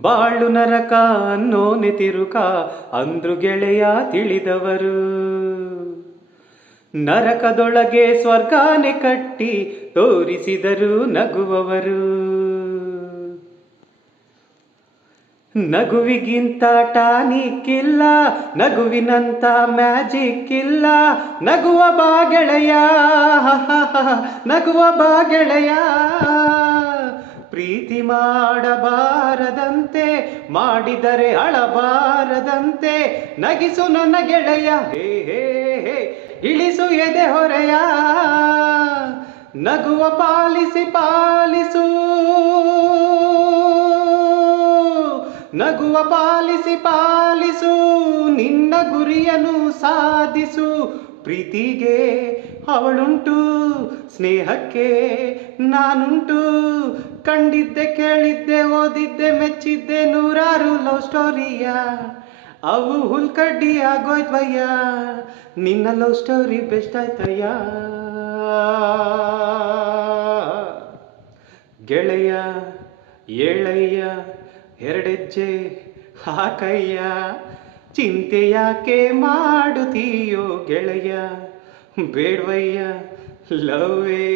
ಬಾಳು ನರಕ ಅನ್ನೋ ತಿರುಕ ಅಂದ್ರು ಗೆಳೆಯ ತಿಳಿದವರು. ನರಕದೊಳಗೆ ಸ್ವರ್ಗಾನೆ ಕಟ್ಟಿ ತೋರಿಸಿದರು ನಗುವವರು. ನಗುವಿಗಿಂತ ಟಾನಿಕ್ ಇಲ್ಲ, ನಗುವಿನಂತ ಮ್ಯಾಜಿಕ್ ಇಲ್ಲ, ನಗುವ ಬಾ ಗೆಳೆಯ ನಗುವ ಬಾ ಗೆಳೆಯ ಪ್ರೀತಿ ಮಾಡಬಾರದಂತೆ, ಮಾಡಿದರೆ ಅಳಬಾರದಂತೆ, ನಗಿಸು ನನ್ನ ಗೆಳೆಯ. ಹೇ ಹೇ ಹೇ, ಇಳಿಸು ಎದೆ ಹೊರೆಯ. ನಗುವ ಪಾಲಿಸಿ, ಪಾಲಿಸು. ನಗುವ ಪಾಲಿಸಿ, ಪಾಲಿಸು. ನಿನ್ನ ಗುರಿಯನ್ನು ಸಾಧಿಸು. ಪ್ರೀತಿಗೆ ಅವಳುಂಟು, ಸ್ನೇಹಕ್ಕೆ ನಾನುಂಟು. ಕಂಡಿದ್ದೆ, ಕೇಳಿದ್ದೆ, ಓದಿದ್ದೆ, ಮೆಚ್ಚಿದ್ದೆ ನೂರಾರು ಲವ್ ಸ್ಟೋರಿಯ ಅವು ಹುಲ್ಕಡ್ಡಿ ಆಗೋಯ್ತ್ವಯ್ಯ ನಿನ್ನ ಲವ್ ಸ್ಟೋರಿ ಬೆಸ್ಟ್ ಆಯ್ತಯ್ಯ. ಗೆಳೆಯ, ಏಳಯ್ಯ, ಎರಡೆಜ್ಜೆ, ಹಾಕಯ್ಯ. ಚಿಂತೆ ಯಾಕೆ ಮಾಡುತ್ತೀಯೋ ಗೆಳೆಯ ಬೇಡ್ವಯ್ಯ ಲವ್ವೇ